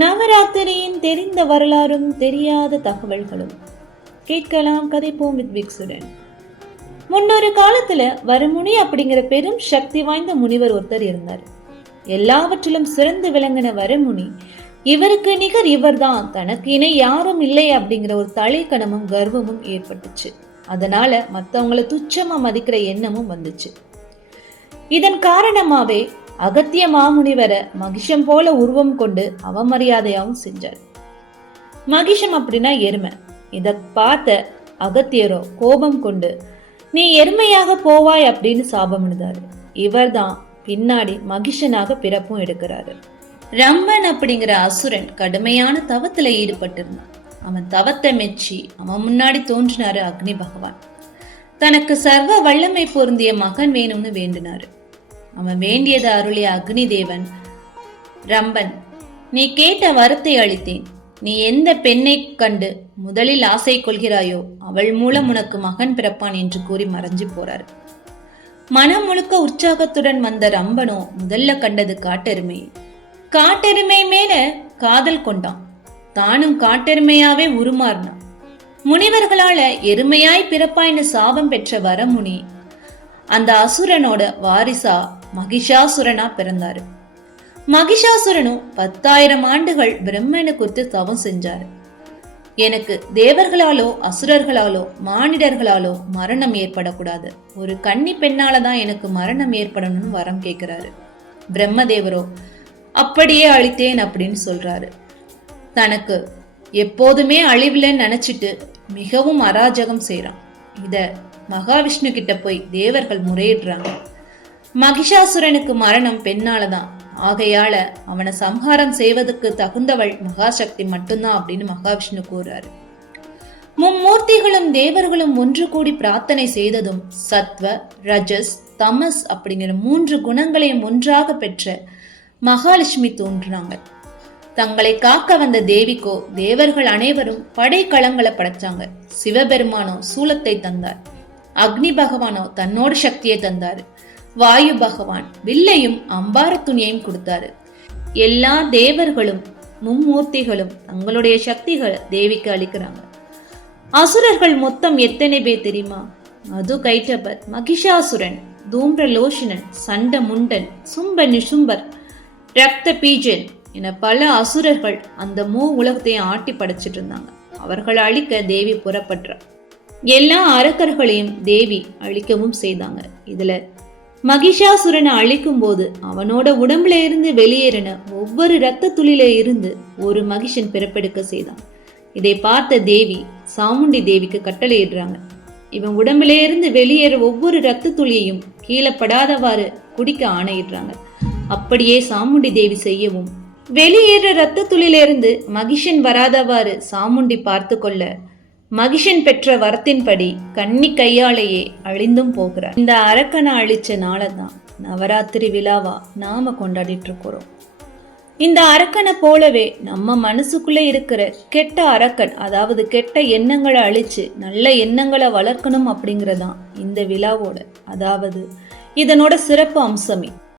நவராத்திரியின் தெரிந்த வரலாறும் தெரியாத தகவல்களும் கேட்கலாம். கதைப்போம் வித் விக்ஸுடன். முன்னொரு காலத்துல வரமுனி அப்படிங்கிற பெரும் சக்தி வாய்ந்த முனிவர் ஒருத்தர் இருந்தார். எல்லாவற்றிலும் சிறந்து விளங்கின வரமுனி இவருக்கு நிகர் இவர்தான், தனக்கு இணை யாரும் இல்லை அப்படிங்கிற ஒரு தலைக்கணமும் கர்வமும் ஏற்பட்டுச்சு. அதனால மற்றவங்களை துச்சமா மதிக்கிற எண்ணமும் வந்துச்சு. இதன் காரணமாவே அகத்திய மாமுனிவரை மகிஷம் போல உருவம் கொண்டு அவமரியாதையாகவும் செஞ்சார். மகிஷம் அப்படின்னா எருமை. இத பார்த்த அகத்தியரோ கோபம் கொண்டு நீ எருமையாக போவாய் அப்படின்னு சாபமிடுதாரு. இவர்தான் பின்னாடி மகிஷனாக பிறப்பும் எடுக்கிறாரு. ரம்பன் அப்படிங்கிற அசுரன் கடுமையான தவத்துல ஈடுபட்டிருந்தான். அவன் தவத்தை மெச்சி அவன் முன்னாடி தோன்றினாரு அக்னி பகவான். தனக்கு சர்வ வல்லமை பொருந்திய மகன் வேணும்னு வேண்டினாரு. அவன் வேண்டியதை அருளிய அக்னி தேவன், ரம்பன், நீ கேட்ட வரத்தை அளித்தேன். நீ எந்த பெண்ணை கண்டு முதலில் ஆசை கொள்கிறாயோ அவள் மூலம் உனக்கு மகன் பிறப்பான் என்று கூறி மறைஞ்சு போறார். மனம் முழுக்க உற்சாகத்துடன் வந்த ரம்பனோ முதல்ல கண்டது காட்டெருமை. காட்டெருமை மேல காதல் கொண்டான். தானும் காட்டெருமையாவே உருமாறினான். முனிவர்களால எருமையாய் பிறப்பாய்னு சாபம் பெற்ற வரமுனி அந்த அசுரனோட வாரிசா மகிஷாசுரனா பிறந்தாரு. மகிஷாசுரனும் 10,000 ஆண்டுகள் பிரம்மனை குறித்து தவம் செஞ்சாரு. எனக்கு தேவர்களாலோ அசுரர்களாலோ மானிடர்களாலோ மரணம் ஏற்படக்கூடாது, ஒரு கன்னி பெண்ணாலதான் எனக்கு மரணம் ஏற்படணும்னு வரம் கேட்கிறாரு. பிரம்மதேவரோ அப்படியே அழித்தேன் அப்படின்னு சொல்றாரு. தனக்கு எப்போதுமே அழிவில்லைன்னு நினைச்சிட்டு மிகவும் அராஜகம் செய்யறான். இத மகாவிஷ்ணு கிட்ட போய் தேவர்கள் முறையிடுறாங்க. மகிஷாசுரனுக்கு மரணம் பெண்ணாலதான், ஆகையால அவனை சம்ஹாரம் செய்வதற்கு தகுந்தவள் மகாசக்தி மட்டும்தான் அப்படின்னு மகாவிஷ்ணு கூறாரு. மும்மூர்த்திகளும் தேவர்களும் ஒன்று கூடி பிரார்த்தனை செய்ததும் சத்வ, ரஜஸ், தமஸ் அப்படிங்கிற 3 குணங்களையும் ஒன்றாக பெற்ற மகாலட்சுமி தோன்றினாங்க. தங்களை காக்க வந்த தேவிக்கோ தேவர்கள் அனைவரும் படைக்களங்களை படைச்சாங்க. சிவபெருமானோ சூலத்தை தந்தார். அக்னி பகவானோ தன்னோட சக்தியை தந்தாரு. வாயு பகவான் வில்லையும் அம்பார துணியையும் கொடுத்தாரு. எல்லா தேவர்களும் மும்மூர்த்திகளும் தங்களுடைய சக்திகளை தேவிக்கு அளிக்கிறாங்க. அசுரர்கள் மொத்தம் எத்தனை பேர் தெரியுமா? மது கைட்டபர், மகிஷாசுரன், தூம்ரலோஷனன், சண்ட முண்டன், சும்ப நிசும்பர், ரக்த பீஜன் என பல அசுரர்கள் அந்த உலகத்தையும் ஆட்டி படைச்சிட்டு இருந்தாங்க. அவர்களை அழிக்க தேவி புறப்பட்டார். எல்லா அரக்கர்களையும் தேவி அழிக்கவும் செய்தாங்க. இதுல மகிஷாசுரனை அழிக்கும் போது அவனோட உடம்புல இருந்து வெளியேறின ஒவ்வொரு இரத்த துளியில இருந்து ஒரு மகிஷன் பிறப்பெடுக்க செய்தான். இதை பார்த்த தேவி சாமுண்டி தேவிக்கு கட்டளையிடுறாங்க. இவன் உடம்புல இருந்து வெளியேற ஒவ்வொரு இரத்த துளியையும் கீழே படாதவாறு குடிக்க ஆணையிடுறாங்க. அப்படியே சாமுண்டி தேவி செய்யவும் வெளியேற இரத்த துளியிலிருந்து மகிஷன் வராதவாறு சாமுண்டி பார்த்து கொள்ள மகிஷன் பெற்ற வரத்தின்படி கன்னி கையாலேயே அழிந்தும் போகிறார். இந்த அரக்கனை அழிச்ச நாளதான் நவராத்திரி விழாவா நாம கொண்டாடிட்டு இருக்கிறோம். இந்த அரக்கனை போலவே நம்ம மனசுக்குள்ள இருக்கிற கெட்ட அரக்கன், அதாவது கெட்ட எண்ணங்களை அழிச்சு நல்ல எண்ணங்களை வளர்க்கணும் அப்படிங்கறதான் இந்த விழாவோட, அதாவது இதனோட சிறப்பு அம்சமே.